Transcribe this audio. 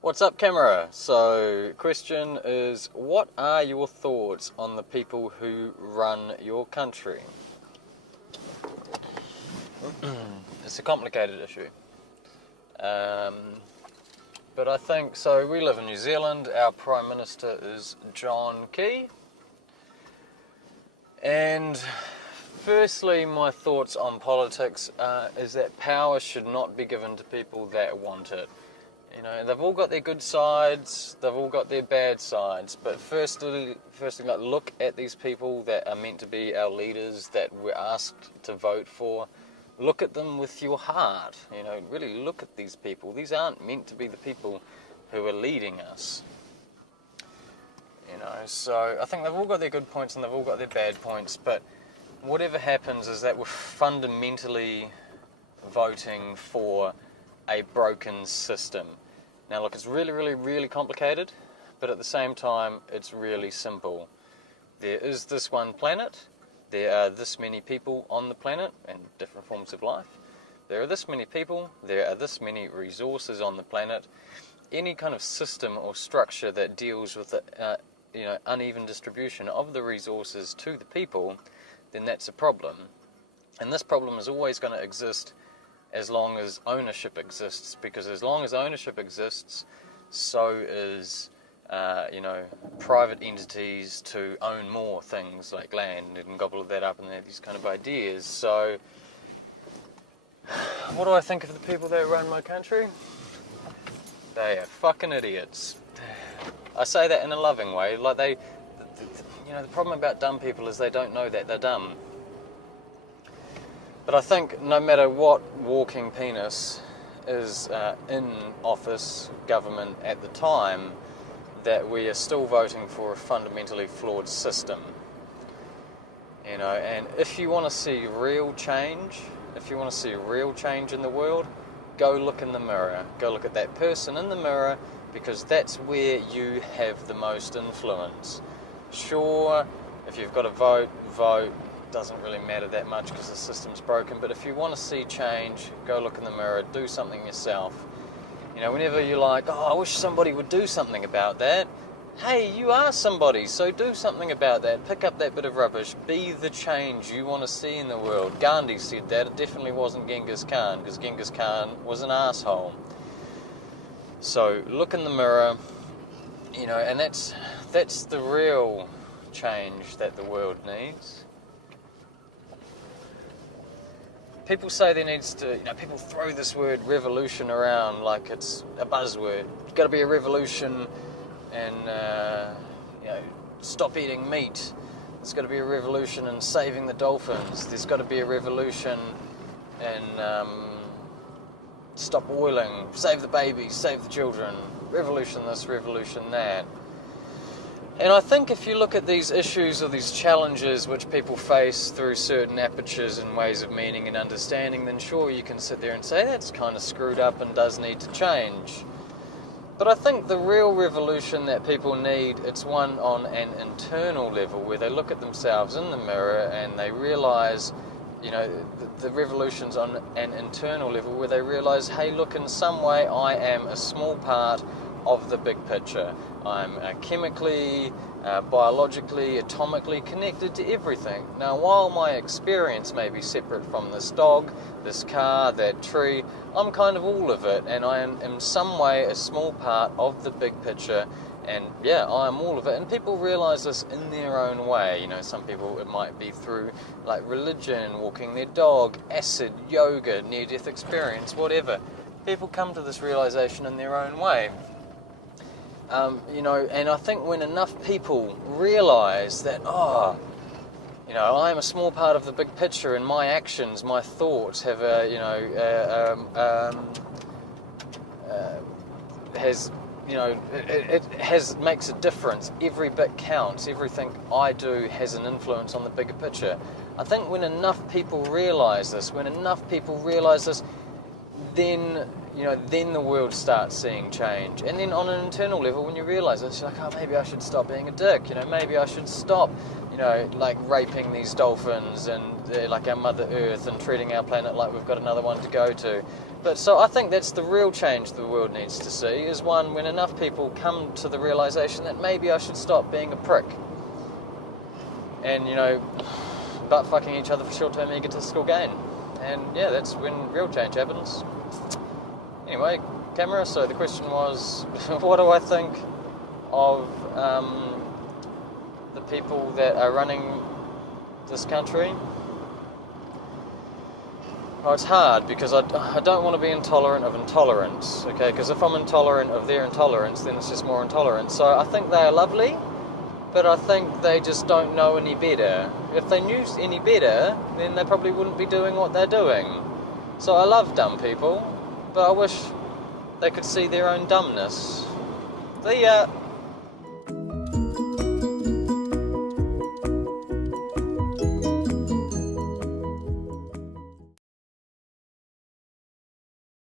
What's up, camera? So, question is, what are your thoughts on the people who run your country? It's a complicated issue. But I think, so we live in New Zealand, our Prime Minister is John Key. And firstly, my thoughts on politics is that power should not be given to people that want it. You know, they've all got their good sides, they've all got their bad sides, but firstly, like, look at these people that are meant to be our leaders, that we're asked to vote for. Look at them with your heart, you know, really look at these people. These aren't meant to be the people who are leading us. You know, so I think they've all got their good points and they've all got their bad points, but whatever happens is that we're fundamentally voting for a broken system. Now look, it's really complicated, but at the same time, it's really simple. There is this one planet, there are this many people on the planet, and different forms of life. There are this many people, there are this many resources on the planet. Any kind of system or structure that deals with the uneven distribution of the resources to the people, then that's a problem. And this problem is always going to exist as long as ownership exists, because as long as ownership exists, so is private entities to own more things like land and gobble that up, and these kind of ideas. So what do I think of the people that run my country? They are fucking idiots. I say that in a loving way. Like the problem about dumb people is they don't know that they're dumb. But I think no matter what walking penis is in office, government at the time, that we are still voting for a fundamentally flawed system. You know, and if you want to see real change, in the world, go look in the mirror. Go look at that person in the mirror, because that's where you have the most influence. Sure, if you've got to vote. Doesn't really matter that much because the system's broken, but if you want to see change, go look in the mirror, do something yourself. You know, whenever you're like, oh, I wish somebody would do something about that, hey, you are somebody, so do something about that. Pick up that bit of rubbish, be the change you want to see in the world. Gandhi said that. It definitely wasn't Genghis Khan, because Genghis Khan was an asshole. So look in the mirror, you know, and that's the real change that the world needs. People say there needs to, people throw this word revolution around like it's a buzzword. There's got to be a revolution and, stop eating meat. There's got to be a revolution in saving the dolphins. There's got to be a revolution in stop oiling, save the babies, save the children. Revolution this, revolution that. And I think if you look at these issues or these challenges which people face through certain apertures and ways of meaning and understanding, then sure, you can sit there and say that's kind of screwed up and does need to change. But I think the real revolution that people need, it's one on an internal level where they look at themselves in the mirror and they realise, the revolution's on an internal level where they realise, hey, look, in some way I am a small part of the big picture. I'm chemically, biologically, atomically connected to everything. Now, while my experience may be separate from this dog, this car, that tree, I'm kind of all of it, and I am in some way a small part of the big picture, and yeah, I am all of it. And people realise this in their own way. Some people, it might be through like religion, walking their dog, acid, yoga, near-death experience, whatever. People come to this realisation in their own way. And I think when enough people realise that, I am a small part of the big picture, and my actions, my thoughts have makes a difference. Every bit counts. Everything I do has an influence on the bigger picture. I think when enough people realise this, then the world starts seeing change. And then on an internal level, when you realise this, you're like, oh, maybe I should stop being a dick, maybe I should stop, like raping these dolphins and like our Mother Earth and treating our planet like we've got another one to go to. But so I think that's the real change the world needs to see, is one when enough people come to the realisation that maybe I should stop being a prick. And, butt fucking each other for short-term egotistical gain. And yeah, that's when real change happens. Anyway, camera, so the question was, what do I think of the people that are running this country? Oh, it's hard because I don't want to be intolerant of intolerance, okay? Because if I'm intolerant of their intolerance, then it's just more intolerance. So I think they are lovely, but I think they just don't know any better. If they knew any better, then they probably wouldn't be doing what they're doing. So I love dumb people, but I wish they could see their own dumbness. The